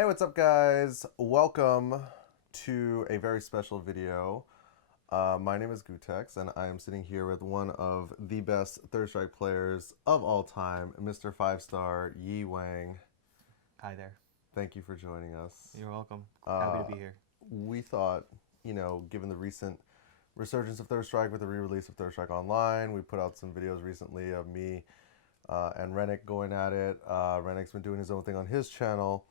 Hey, what's up, guys? Welcome to a very special video. My name is Gootecks, and I am sitting here with one of the best Third Strike players of all time, Mr. 5-star Yi Wang. Hi there. Thank you for joining us. You're welcome. Happy to be here. We thought, given the recent resurgence of Third Strike with the re-release of Third Strike Online, we put out some videos recently of me and Rennick going at it. Rennick's been doing his own thing on his channel.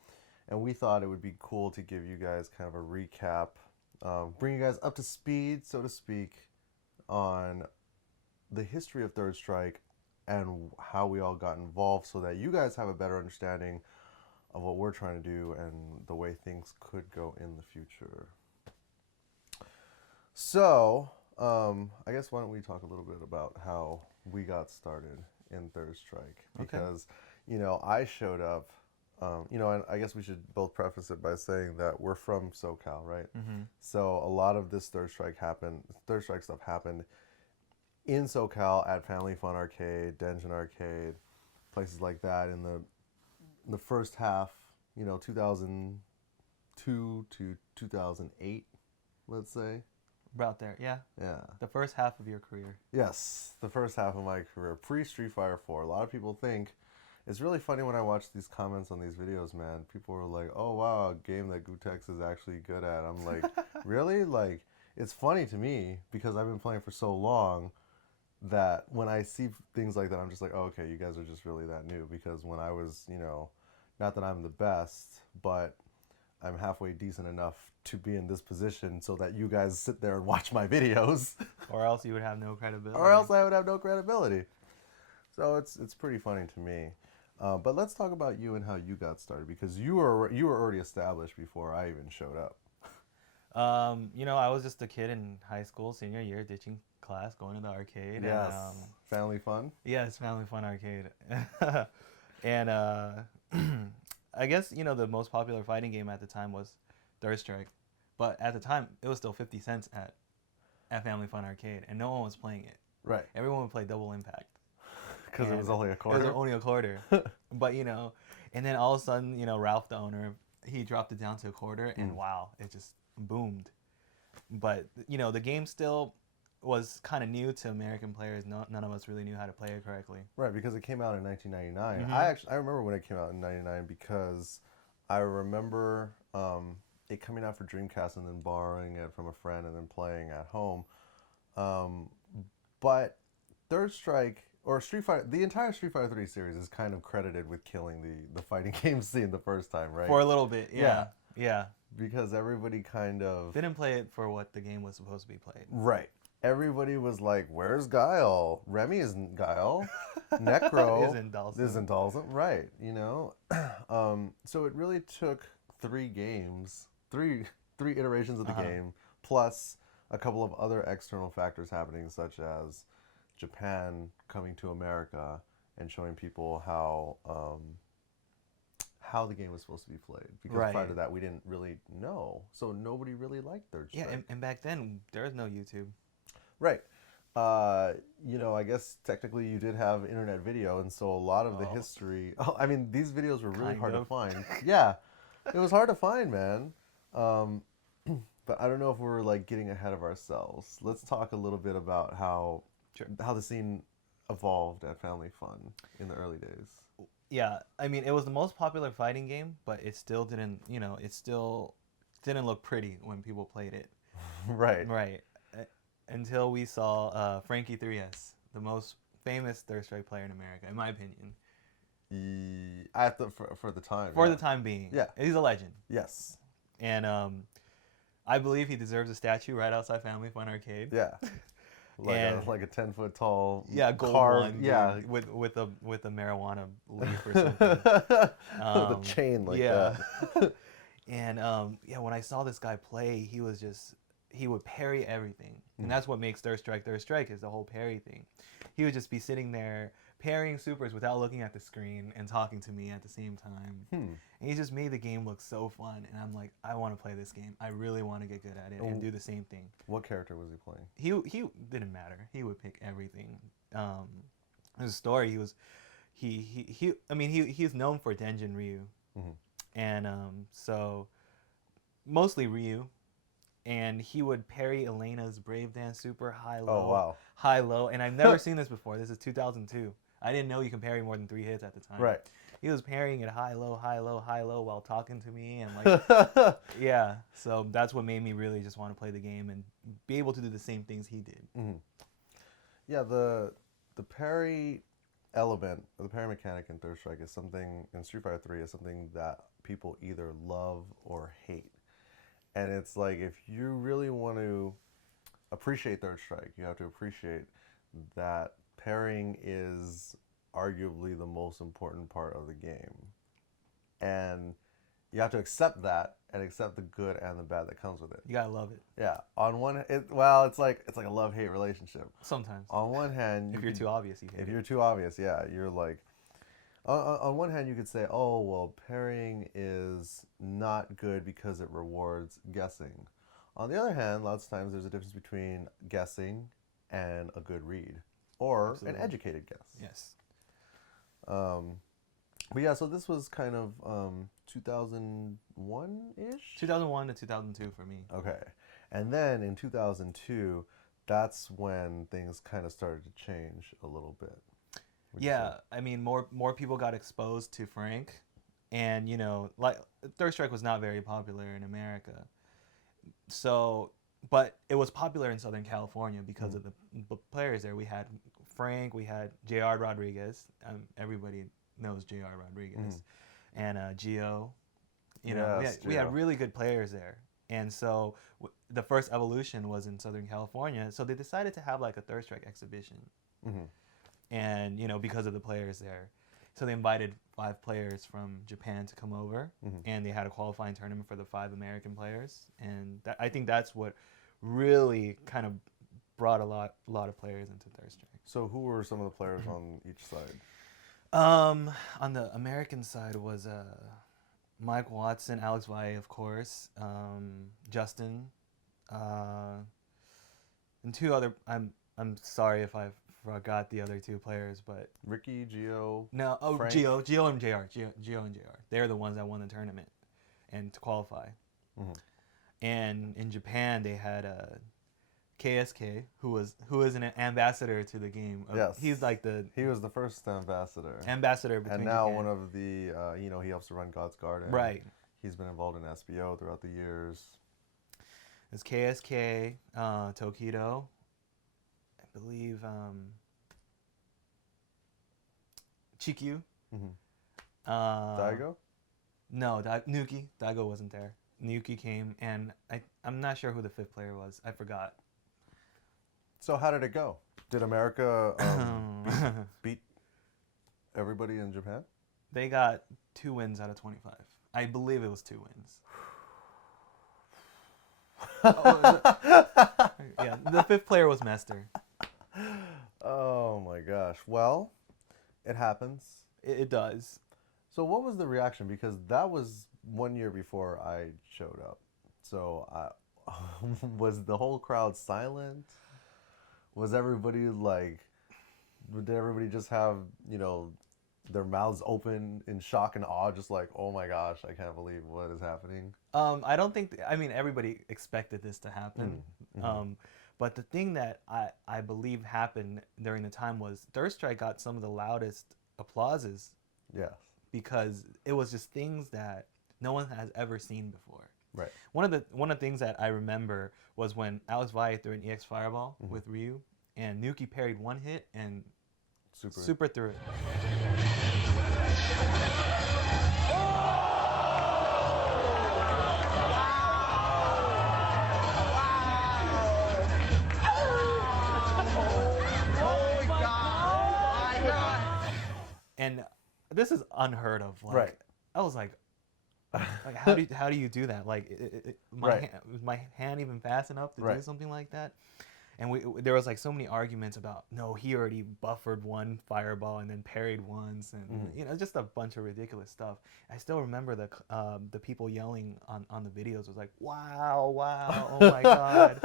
And we thought it would be cool to give you guys kind of a recap, bring you guys up to speed, so to speak, on the history of Third Strike and how we all got involved so that you guys have a better understanding of what we're trying to do and the way things could go in the future. So, I guess why don't we talk a little bit about how we got started in Third Strike? Because, I showed up. And I guess we should both preface it by saying that we're from SoCal, right? Mm-hmm. So a lot of this Third Strike stuff happened in SoCal at Family Fun Arcade, Denjin Arcade, places like that in the first half, 2002 to 2008, let's say. About there, yeah. Yeah. The first half of your career. Yes, the first half of my career, pre-Street Fighter 4. A lot of people think. It's really funny when I watch these comments on these videos, man. People are like, oh, wow, a game that Gootecks is actually good at. I'm like, really? Like, it's funny to me because I've been playing for so long that when I see things like that, I'm just like, oh, okay, you guys are just really that new. Because when I was, not that I'm the best, but I'm halfway decent enough to be in this position so that you guys sit there and watch my videos. Or else you would have no credibility. Or else I would have no credibility. So it's pretty funny to me. But let's talk about you and how you got started because you were already established before I even showed up. I was just a kid in high school, senior year, ditching class, going to the arcade. Yes. And, Family Fun? yeah, it's Family Fun Arcade. And I guess, the most popular fighting game at the time was Third Strike. But at the time, it was still 50 cents at Family Fun Arcade, and no one was playing it. Right. Everyone would play Double Impact. Because it was only a quarter? It was only a quarter. But, and then all of a sudden, Ralph, the owner, he dropped it down to a quarter, and wow, it just boomed. But, the game still was kind of new to American players. None of us really knew how to play it correctly. Right, because it came out in 1999. Mm-hmm. I remember when it came out in 99 because I remember it coming out for Dreamcast and then borrowing it from a friend and then playing at home. But Third Strike... or Street Fighter, the entire Street Fighter 3 series is kind of credited with killing the fighting game scene the first time, right? For a little bit, yeah. Yeah. Because everybody kind of... didn't play it for what the game was supposed to be played. Right. Everybody was like, where's Guile? Remy isn't Guile. Necro Isn't Dawson. Isn't Dawson. Right, So it really took three iterations of the game, plus a couple of other external factors happening, such as Japan coming to America and showing people how the game was supposed to be played. Because prior to that, we didn't really know. So nobody really liked Third Strike. Yeah, and back then, there was no YouTube. Right. I guess technically you did have internet video, and so a lot of the history... Oh, I mean, these videos were really hard to find. Yeah. It was hard to find, man. But I don't know if we're, getting ahead of ourselves. Let's talk a little bit about how the scene evolved at Family Fun in the early days. Yeah, I mean, it was the most popular fighting game, but it still didn't, look pretty when people played it. Right. Right. Until we saw Frankie 3S, the most famous Third Strike player in America, in my opinion. For the time. For the time being. Yeah. He's a legend. Yes. And I believe he deserves a statue right outside Family Fun Arcade. Yeah. Like a 10-foot tall gold one, with a marijuana leaf or something. With a chain like that. And when I saw this guy play, he would parry everything, and that's what makes Third Strike is the whole parry thing. He would just be sitting there parrying supers without looking at the screen and talking to me at the same time. And he just made the game look so fun, and I'm like, I want to play this game. I really want to get good at it and do the same thing. What character was he playing? He didn't matter. He would pick everything. His story, he's known for Denjin Ryu. and so mostly Ryu, and he would parry Elena's Brave Dance super high low, Oh wow. high low, and I've never seen this before. This is 2002. I didn't know you can parry more than 3 hits at the time. Right. He was parrying it high low, high low, high low while talking to me, and like yeah. So that's what made me really just want to play the game and be able to do the same things he did. Mm-hmm. Yeah, the parry element, or the parry mechanic in Third Strike is something in Street Fighter 3 is something that people either love or hate. And it's like if you really want to appreciate Third Strike, you have to appreciate that parrying is arguably the most important part of the game. And you have to accept that and accept the good and the bad that comes with it. You gotta love it. Yeah. On one, it's like a love-hate relationship. Sometimes. On one hand, If you're too obvious, you hate if it. you're too obvious, yeah, you're like. On one hand, you could say, oh well, parrying is not good because it rewards guessing. On the other hand, lots of times there's a difference between guessing and a good read, or Absolutely. an educated guess. Yes. But yeah, so this was kind of 2001-ish? 2001 to 2002 for me. Okay. And then in 2002, that's when things kind of started to change a little bit. Would you Yeah, say? I mean, more people got exposed to Frank, and you know, like Third Strike was not very popular in America. So, but it was popular in Southern California because of the players there. We had Frank, we had J.R. Rodriguez. Everybody knows J.R. Rodriguez, and Gio. You know, Yes, we had Gio. really good players there. And so the first evolution was in Southern California. So they decided to have like a Third Strike exhibition. Mm-hmm. And you know, because of the players there, so they invited 5 players from Japan to come over, and they had a qualifying tournament for the 5 American players, and I think that's what really kind of brought a lot of players into Third Strike. So who were some of the players on each side? On the American side was Mike Watson, Alex Valle, of course, Justin, and 2 other. I'm sorry if I forgot the other 2 players, but Ricky, Gio. no, Frank? Gio and JR, Gio and JR. They're the ones that won the tournament and to qualify. And in Japan, they had KSK, who is an ambassador to the game. Yes. He's like He was the first ambassador. ambassador between And now Japan. one of the, he helps to run God's Garden. Right. He's been involved in SBO throughout the years. It's KSK, Tokido, I believe Chikyu. Daigo? No, Nuki. Daigo wasn't there. Nuki came, and I'm not sure who the 5th player was. I forgot. So how did it go? Did America beat everybody in Japan? They got 2 wins out of 25. I believe it was 2 wins. Yeah, the 5th player was Mester. Oh my gosh. Well, it happens. It does. So what was the reaction? Because that was 1 year before I showed up. So was the whole crowd silent? Was everybody like, did everybody just have, their mouths open in shock and awe, just like, oh my gosh, I can't believe what is happening? I don't think, everybody expected this to happen. But the thing that I believe happened during the time was Third Strike got some of the loudest applauses. Yes. Because it was just things that no one has ever seen before. Right. One of the things that I remember was when Alex Valle threw an EX Fireball with Ryu, and Nuki parried 1 hit and super threw it. And this is unheard of. Like, Right. I was like how do you do that? Like, was my hand even fast enough to do something like that? And there was like so many arguments about, no, he already buffered 1 fireball and then parried once, and just a bunch of ridiculous stuff. I still remember the people yelling on the videos was like, wow, oh my god.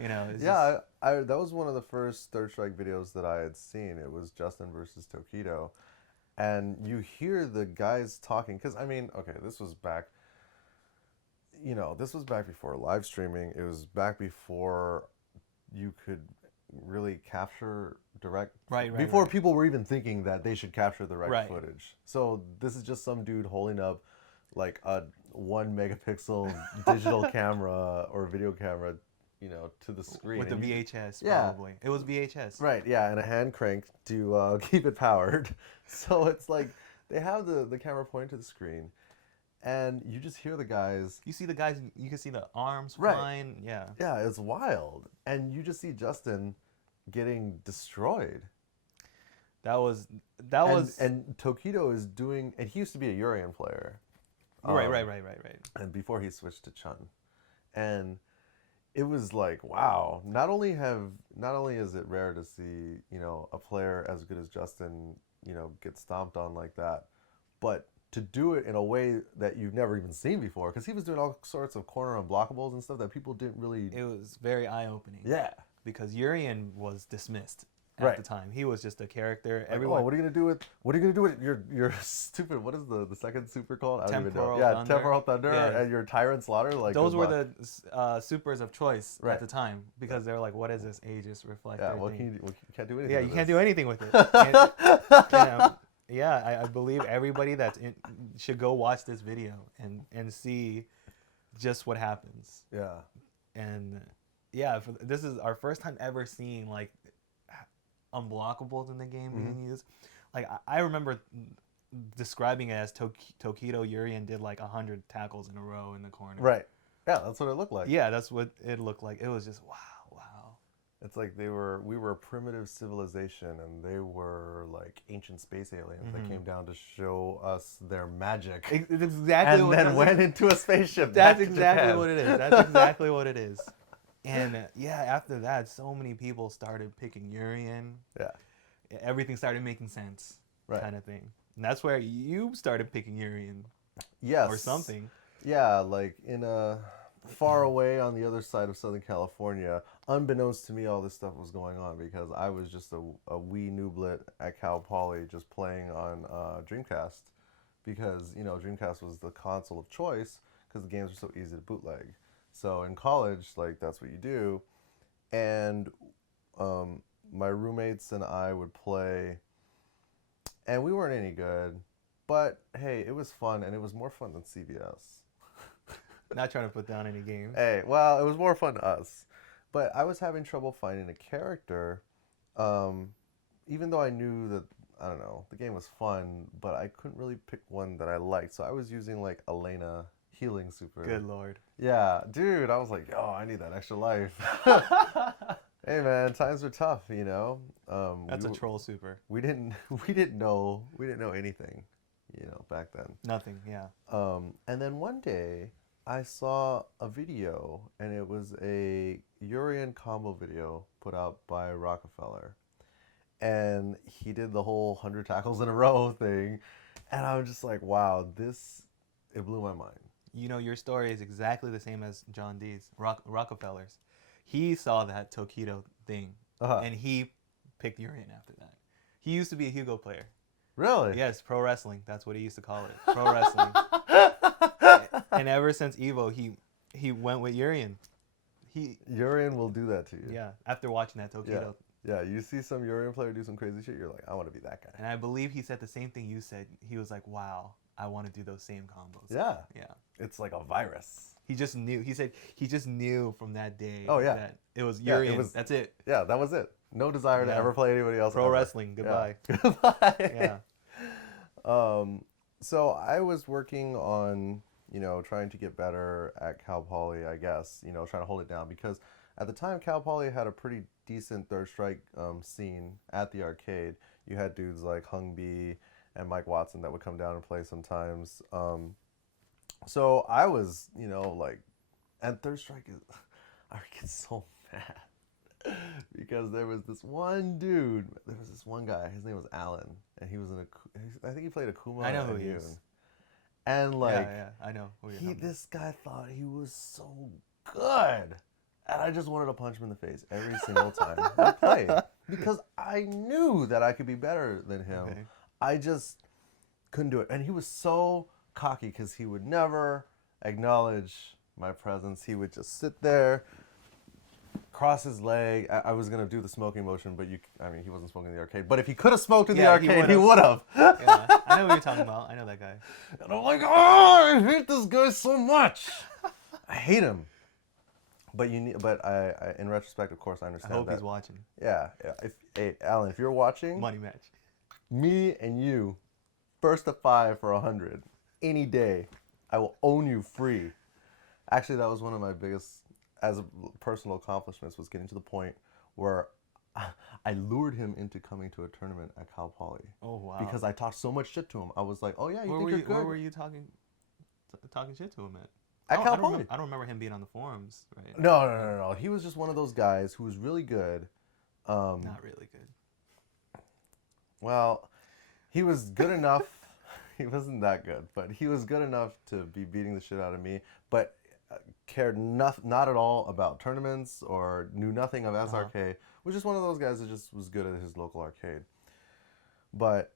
You know, it's just, Yeah, that was one of the first Third Strike videos that I had seen. It was Justin versus Tokido, and you hear the guys talking because I mean, okay, this was back. This was back before live streaming. It was back before you could really capture direct before right. people were even thinking that they should capture direct Right. footage. So this is just some dude holding up like a 1 megapixel digital camera or video camera, to the screen With the and VHS, yeah, probably. It was VHS. right, yeah, and a hand crank to keep it powered. So it's like they have the camera pointing to the screen, and you just hear the guys. You see the guys, you can see the arms Right. flying. Yeah. Yeah, it's wild, and you just see Justin getting destroyed. That was And Tokido is doing, and he used to be a Urian player. right. And before he switched to Chun, and it was like, wow. Not only is it rare to see a player as good as Justin get stomped on like that, but to do it in a way that you've never even seen before, because he was doing all sorts of corner unblockables and stuff that people didn't really. It was very eye-opening. Yeah. Because Urian was dismissed at Right. the time. He was just a character. Like, Everyone. oh, what are you gonna do with your stupid? What is the second super called? I don't even know. Temporal Yeah, Thunder. Temporal Thunder Yeah. and your Tyrant Slaughter. Like Those good were luck. the supers of choice Right. at the time because they're like, what is this Aegis reflector Yeah, what thing? can you do? You can't do anything. Yeah, with you can't this. do anything with it. And, yeah, I believe everybody should go watch this video and see just what happens. Yeah. And yeah, this is our first time ever seeing like unblockables in the game being used. Like I remember describing it as Tokido Urian did like 100 tackles in a row in the corner. Right. Yeah, that's what it looked like. Yeah, that's what it looked like. It was just wow. It's like we were a primitive civilization, and they were like ancient space aliens that came down to show us their magic. It's exactly and what then went into a spaceship. That's back to exactly Japan. what it is. That's exactly what it is. And yeah, after that, so many people started picking Urian. Yeah. Everything started making sense, Right. kind of thing. And that's where you started picking Urian. Yes. Or something. Yeah, like in a far away on the other side of Southern California, unbeknownst to me, all this stuff was going on because I was just a wee nooblet at Cal Poly just playing on Dreamcast because, Dreamcast was the console of choice because the games were so easy to bootleg. So in college, like, that's what you do. And my roommates and I would play, and we weren't any good, but hey, it was fun, and it was more fun than CBS. Not trying to put down any games. Hey, well, it was more fun to us. But I was having trouble finding a character, even though I knew that, I don't know, the game was fun, but I couldn't really pick one that I liked. So I was using, like, Elena healing super. Good lord. Yeah, dude, I was like, oh, I need that extra life. Hey, man, times were tough, That's a troll super. We didn't know anything, back then. Nothing, yeah. And then one day I saw a video, and it was a Urian combo video put out by Rockefeller, and he did the whole 100 tackles in a row thing, and I was just like, wow, it blew my mind. Your story is exactly the same as John D's, Rockefeller's. He saw that Tokido thing, and he picked Urian after that. He used to be a Hugo player. Really? Yes, pro wrestling. That's what he used to call it. Pro wrestling. And ever since Evo, he went with Urian. Urian will do that to you. Yeah, after watching that Tokido. Yeah, you see some Urian player do some crazy shit, you're like, I want to be that guy. And I believe he said the same thing you said. He was like, wow, I want to do those same combos. Yeah. Yeah. It's like a virus. He just knew. He said he just knew from that day that it was Yeah, Urian. That's it. Yeah, that was it. No desire to ever play anybody else. Pro ever. wrestling. Goodbye. Yeah. Goodbye. Yeah. So I was working on, trying to get better at Cal Poly, I guess, trying to hold it down because at the time Cal Poly had a pretty decent Third Strike scene at the arcade. You had dudes like Hung B and Mike Watson that would come down and play sometimes. So I was, and Third Strike I get so mad because there was this one guy, his name was Alan, and he was I think he played Akuma. I know who he is. And like, yeah, I know who you're talking about. this guy thought he was so good. And I just wanted to punch him in the face every single time we played because I knew that I could be better than him. Okay. I just couldn't do it. And he was so cocky because he would never acknowledge my presence. He would just sit there, cross his leg. I was going to do the smoking motion, but he wasn't smoking in the arcade. But if he could have smoked in the arcade, he would have. Yeah, I know what you're talking about. I know that guy. And I'm like, oh, I hate this guy so much. I hate him. But I in retrospect, of course, I I understand hope that. he's watching. Yeah. Hey, Alan, if you're watching, Money match. me and you, first to 5 for 100, any day, I will own you free. Actually, that was one of my biggest, as a personal accomplishments, was getting to the point where I lured him into coming to a tournament at Cal Poly. Oh wow. Because I talked so much shit to him. I was like, oh yeah, you where think were you're you, good? Where were you talking shit to him at? At Cal Poly. I don't remember him being on the forums, right? No. He was just one of those guys who was really good. Not really good. Well, he was good enough. He wasn't that good, but he was good enough to be beating the shit out of me, but cared not at all about tournaments or knew nothing of SRK. Was just one of those guys that just was good at his local arcade. But,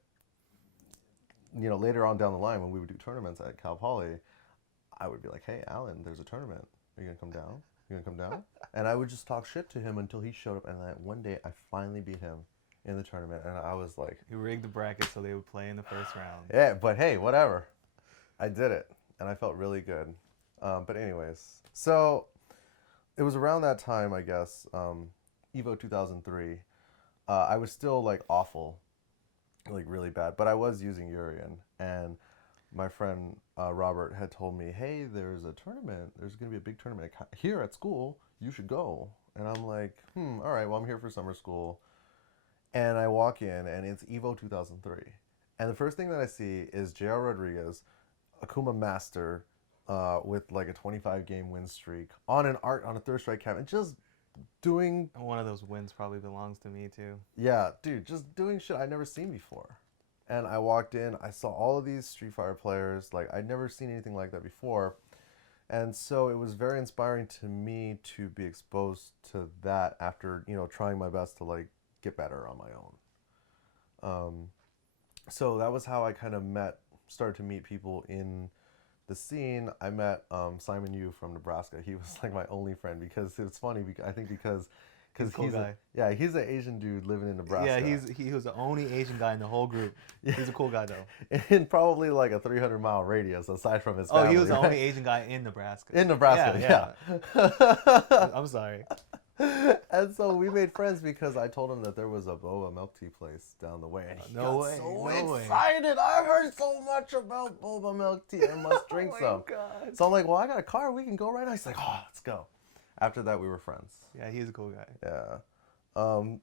later on down the line when we would do tournaments at Cal Poly, I would be like, hey, Alan, there's a tournament. Are you going to come down? You going to come down? And I would just talk shit to him until he showed up. And then one day I finally beat him in the tournament. And I was like... You rigged the bracket so they would play in the first round. Yeah, but hey, whatever. I did it. And I felt really good. But anyways, so it was around that time, I guess, Evo 2003. I was still like awful, like really bad. But I was using Urian. And... my friend Robert had told me, hey, there's a tournament. There's going to be a big tournament here at school. You should go. And I'm like, all right, well, I'm here for summer school. And I walk in, and it's Evo 2003. And the first thing that I see is J.R. Rodriguez, Akuma Master, with like a 25-game win streak on a third strike cabinet, just doing... One of those wins probably belongs to me, too. Yeah, dude, just doing shit I'd never seen before. And I walked in, I saw all of these Street Fighter players, like I'd never seen anything like that before. And so it was very inspiring to me to be exposed to that after, trying my best to like get better on my own. So that was how I kind of started to meet people in the scene. I met Simon Yu from Nebraska. He was like my only friend because it's funny, I think because He's a cool guy. He's an Asian dude living in Nebraska. Yeah, he was the only Asian guy in the whole group. Yeah. He's a cool guy though. In probably like a 300-mile radius aside from his family. Oh, he was the right? only Asian guy in Nebraska. In Nebraska, yeah. I'm sorry. And so we made friends because I told him that there was a boba milk tea place down the way. And he got so excited. I heard so much about boba milk tea. I must drink some. God. So I'm like, well, I got a car. We can go right now. He's like, oh, let's go. After that, we were friends. Yeah, he's a cool guy. Yeah.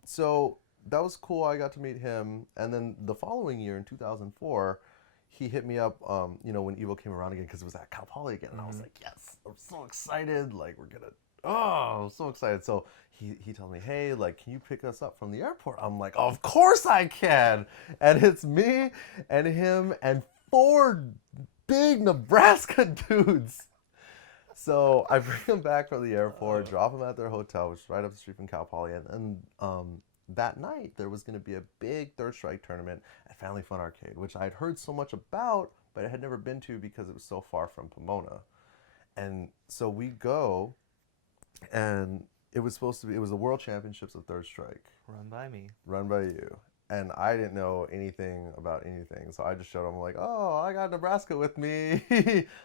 So that was cool. I got to meet him. And then the following year in 2004, he hit me up, when Evo came around again because it was at Cal Poly again. And I was like, yes, I'm so excited. Like, we're going to, I'm so excited. So he told me, hey, like, can you pick us up from the airport? I'm like, of course I can. And it's me and him and 4 big Nebraska dudes. So I bring them back from the airport, drop them at their hotel, which is right up the street from Cal Poly. And that night, there was going to be a big Third Strike tournament at Family Fun Arcade, which I'd heard so much about, but I had never been to because it was so far from Pomona. And so we go, and it was the World Championships of Third Strike. Run by me. Run by you. And I didn't know anything about anything. So I just showed them like, oh, I got Nebraska with me.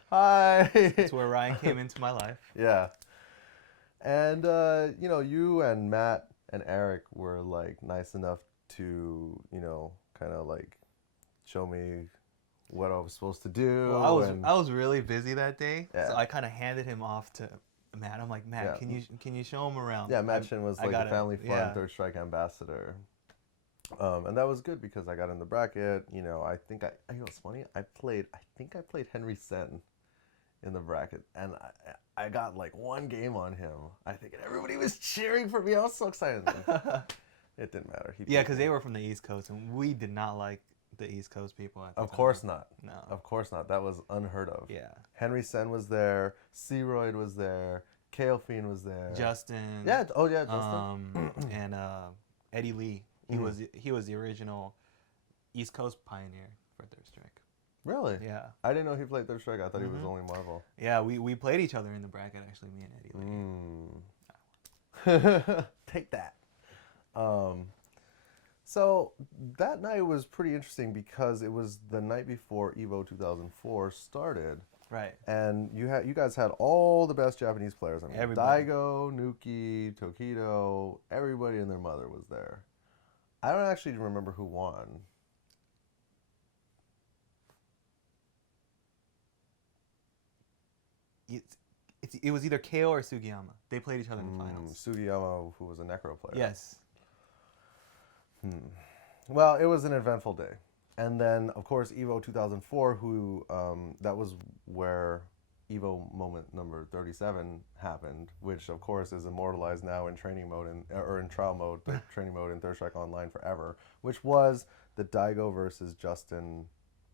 Hi. That's where Ryan came into my life. Yeah. And, you and Matt and Eric were like nice enough to, kind of like show me what I was supposed to do. Well, I was really busy that day. Yeah. So I kind of handed him off to Matt. I'm like, Matt, can you show him around? Yeah, Matt Shin was like the Family Fun Third Strike ambassador. And that was good because I got in the bracket. I think it's funny. I think I played Henry Sen in the bracket, and I got like 1 game on him. I think everybody was cheering for me. I was so excited. It didn't matter. Because they were from the East Coast, and we did not like the East Coast people at the time. Of course not. No. Of course not. That was unheard of. Yeah. Henry Sen was there. Seroyd was there. KO Fiend was there. Justin. Yeah. Oh yeah, Justin. And Eddie Lee. He was the original East Coast pioneer for Third Strike. Really? Yeah. I didn't know he played Third Strike. I thought he was only Marvel. Yeah, we played each other in the bracket actually, me and Eddie Lee. Take that. So that night was pretty interesting because it was the night before Evo 2004 started. Right. And you guys had all the best Japanese players. I mean, Everybody. Daigo, Nuki, Tokido, everybody and their mother was there. I don't actually remember who won. It was either KO or Sugiyama. They played each other in the finals. Sugiyama, who was a Necro player. Yes. Well, it was an eventful day. And then, of course, Evo 2004, that was where Evo moment number 37 happened, which, of course, is immortalized now in training mode, or in trial mode, training mode in Third Strike Online forever, which was the Daigo versus Justin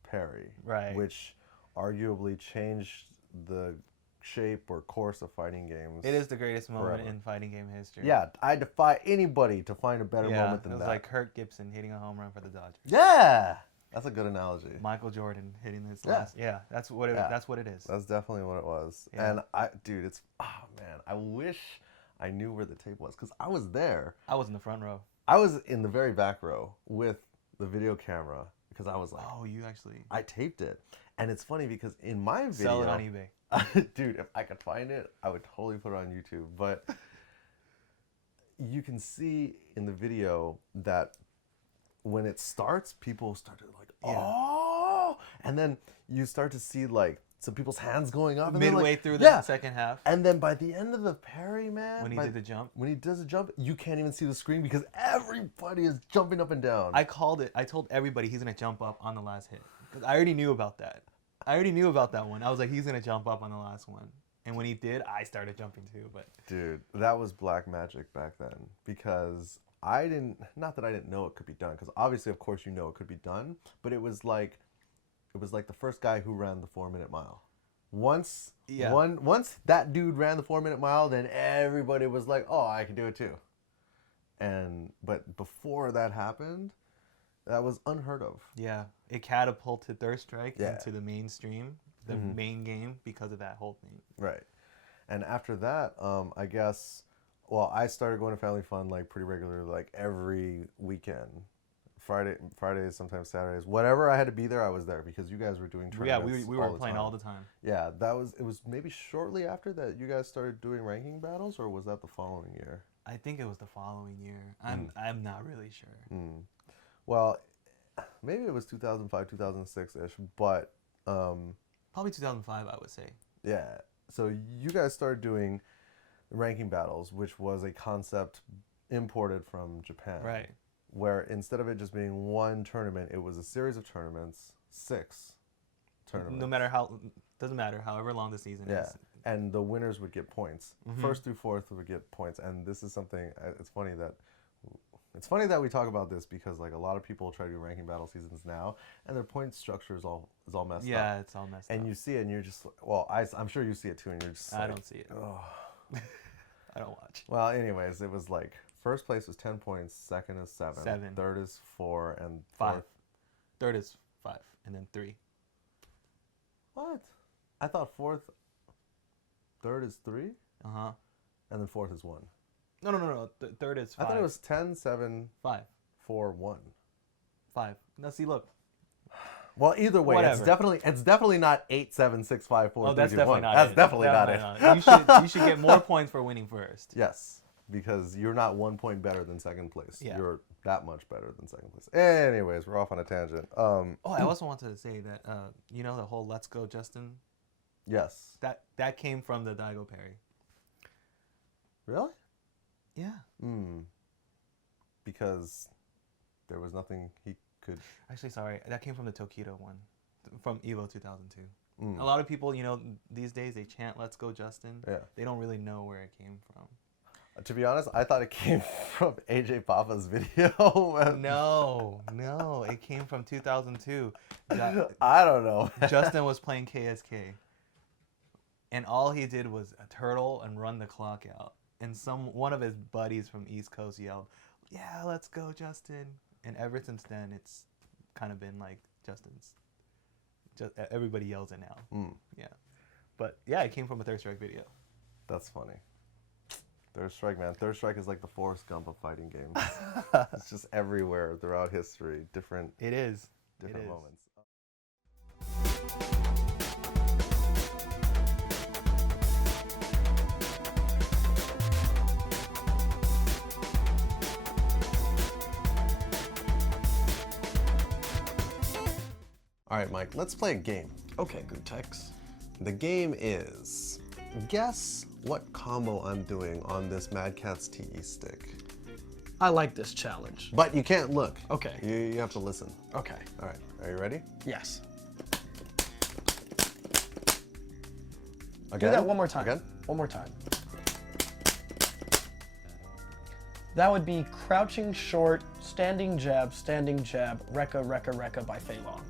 Perry. Right. Which arguably changed the shape or course of fighting games. It is the greatest moment forever. in fighting game history. Yeah, I defy anybody to find a better moment than it was that. like Kirk Gibson hitting a home run for the Dodgers. Yeah, that's a good analogy. Michael Jordan hitting his last. Yeah, that's what it. That's what it is. That's definitely what it was. Yeah. And dude, I wish I knew where the tape was because I was there. I was in the front row. I was in the very back row with the video camera because I was like, oh, you actually. I taped it, and it's funny because in my video, Sell it on eBay. Dude, if I could find it, I would totally put it on YouTube. But you can see in the video that when it starts, people start to like, oh, and then you start to see like some people's hands going up. And Midway like, through the second half. And then by the end of the parry, man, when he did the jump, when he does the jump, you can't even see the screen because everybody is jumping up and down. I called it. I told everybody he's gonna jump up on the last hit because I already knew about that. I already knew about that one. I was like, he's gonna jump up on the last one, and when he did, I started jumping too. But dude, that was black magic back then because not that I didn't know it could be done, because obviously, of course, you know it could be done, but it was like the first guy who ran the 4-minute mile. Once that dude ran the 4-minute mile, then everybody was like, oh, I can do it too. But before that happened, that was unheard of. Yeah, it catapulted Third Strike Yeah. into the mainstream, the main game, because of that whole thing. Right. And after that, I guess, well, I started going to Family Fun like pretty regularly, like every weekend. Fridays, sometimes Saturdays. Whatever I had to be there, I was there because you guys were doing tournaments. Yeah, we were playing all the time. Yeah, it was maybe shortly after that you guys started doing ranking battles, or was that the following year? I think it was the following year. I'm not really sure. Well, maybe it was 2005, 2006-ish, but probably 2005, I would say. Yeah. So you guys started doing ranking battles, which was a concept imported from Japan. Right. Where instead of it just being one tournament, it was a series of tournaments, 6 tournaments. No matter doesn't matter, however long the season is. And the winners would get points. First through fourth would get points. And this is something, it's funny that we talk about this because like a lot of people try to do ranking battle seasons now, and their point structure is all messed up. Yeah, it's all messed up. And you see it, and you're just, well, I'm sure you see it too, and you're just I like, don't see it. Oh. I don't watch. Well, anyways, it was like first place was 10 points, second is 7, third is 4, and 5. fourth. Third is 5, and then 3. What? I thought third is 3, and then fourth is 1. No. Third is 5. I thought it was 10, 7, 5, 4, 1. 5. Now see, look. Well, either way, Whatever. it's definitely not 8, 7, 6, 5, 4, 3, that's 2, definitely 1. not That's it. definitely not it. You should get more points for winning first. Yes, because you're not 1 point better than second place. Yeah. You're that much better than second place. Anyways, we're off on a tangent. I also wanted to say that the whole "Let's Go Justin." Yes. That came from the Daigo Perry. Really? Yeah. Because there was nothing he could. Actually, sorry, that came from the Tokido one, from Evo 2002. A lot of people, these days they chant "Let's Go Justin." Yeah. They don't really know where it came from. To be honest, I thought it came from AJ Papa's video. No, it came from 2002. I don't know. Justin was playing KSK. and all he did was a turtle and run the clock out. And one of his buddies from East Coast yelled, "Yeah, let's go, Justin!" And ever since then, it's kind of been like Justin's. Just everybody yells it now. Yeah, but yeah, it came from a Third Strike video. That's funny. Third Strike, man. Third Strike is like the Forrest Gump of fighting games. It's just everywhere throughout history. Different. It is. Different moments. All right, Mike, let's play a game. Okay, Gootecks. The game is, guess what combo I'm doing on this Mad CATZ TE stick. I like this challenge. But you can't look. Okay. You have to listen. Okay. All right, are you ready? Yes. Again? Do that one more time. Again? One more time. That would be Crouching Short, Standing Jab, Rekka, Rekka, Rekka by Fei Long.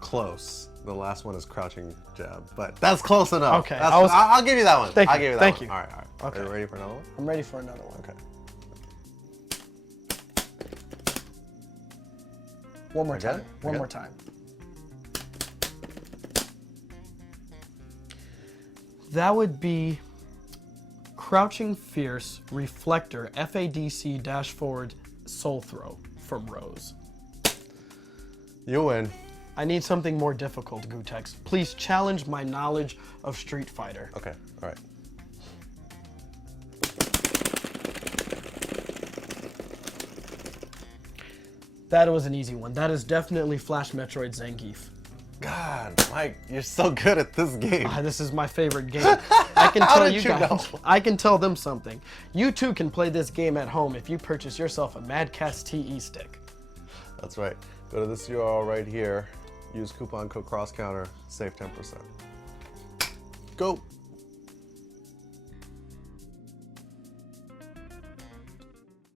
Close. The last one is Crouching Jab, but that's close enough. Okay. I'll give you that one. Thank I'll you. give you that Thank one. you. All right, all right. Okay. Are you ready for another one? I'm ready for another one. Okay. One more Again? time. One Again? more time. That would be Crouching Fierce, Reflector, FADC dash forward, Soul Throw from Rose. You win. I need something more difficult, Gootecks. Please challenge my knowledge of Street Fighter. Okay, all right. That was an easy one. That is definitely Flash Metroid Zangief. God, Mike, you're so good at this game. This is my favorite game. I can How tell did you you guys. know? I can tell them something. You too can play this game at home if you purchase yourself a Mad CATZ TE stick. That's right. Go to this URL right here. Use coupon code CrossCounter. Save 10%. Go.